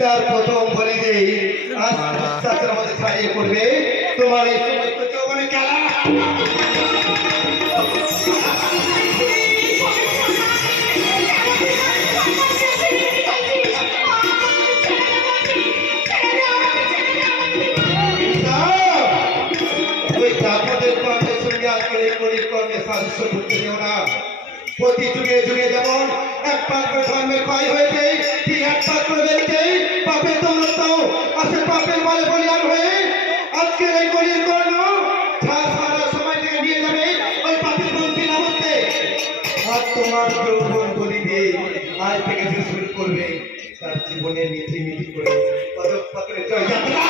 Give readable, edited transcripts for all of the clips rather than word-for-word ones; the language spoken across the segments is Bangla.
তার প্রথম বলি যে আজ বিশ্বাসের মধ্যে ছাড়িয়ে পড়বে তোমার এই সমস্ত যৌবনে খেলা। প্রতি যুগে যুগে যেমন এক পাত্র ধর্মের ক্ষয় হয়েছে, ঠিক এক পাত্র দেখছে পাপের দৌলতটাও আছে পাপের বলে বলিয়ান হয়ে আজকের এই কলির কর্ণ সারা সময় থেকে নিয়ে যাবে ওই পাপের পন্থীর মধ্যে। আর তোমার যৌবন বলি দিয়ে আজ থেকে যে শুরু করবে তার জীবনে মিঠি মিঠি করে পদক পাত্রে জয় যাত্রা।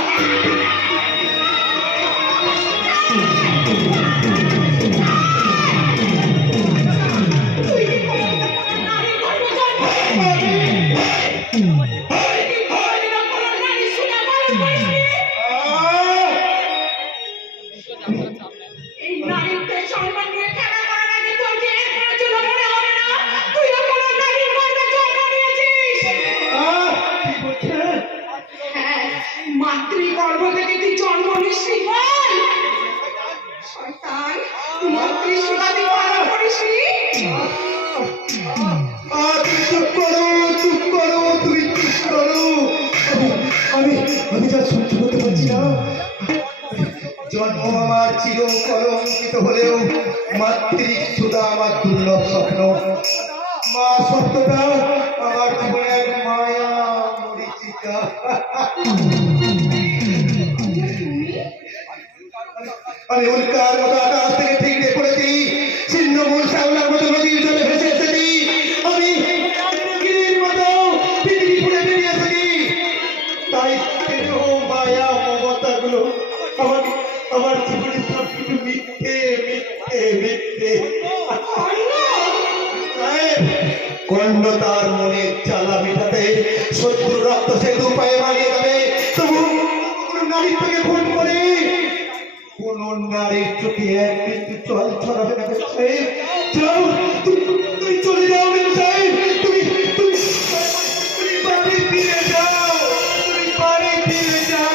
মাতৃগর্ভ থেকে তুই জন্ম নিশ্চিত শয়তান, তুই মাতৃসুরাদি পালন করিসনি। চুপ করো, চুপ করো, তুমি চুপ করো। আমি যা সহ্য করতে পারছি না। জন্ম আমার চির কলঙ্কিত হলেও মাতৃসুধা আমার দুর্লভ স্বপ্ন। মা শব্দটা আমার জীবনে এক মায়া মরিচিকা। আমি উল্কার মতো আকাশ থেকে ঠিকরে পড়েছি, ছিন্নমূল শ্যাওলার মতো নদীর জলে ভেসে এসেছি, আমি গিরির মতো পৃথিবী পুড়ে বেরিয়ে এসেছি। তাই মায়া মমতা গুলো আমার জীবনে সব কিছু মিথ্যে মিথ্যে মিথ্যে। কর্ণ তার মনের জ্বালা মেটাতে শত্রুর রক্ত সেতু উপায়ে মারিয়ে যাবে, তবু নারীর থেকে ফোন করে কোন নারীর চোখে এক কিন্তু জল ছড়াবে না। যাও, তুমি চলে যাও সাহেব, তুমি বাড়ি ফিরে যাও, তুমি বাড়ি ফিরে যাও।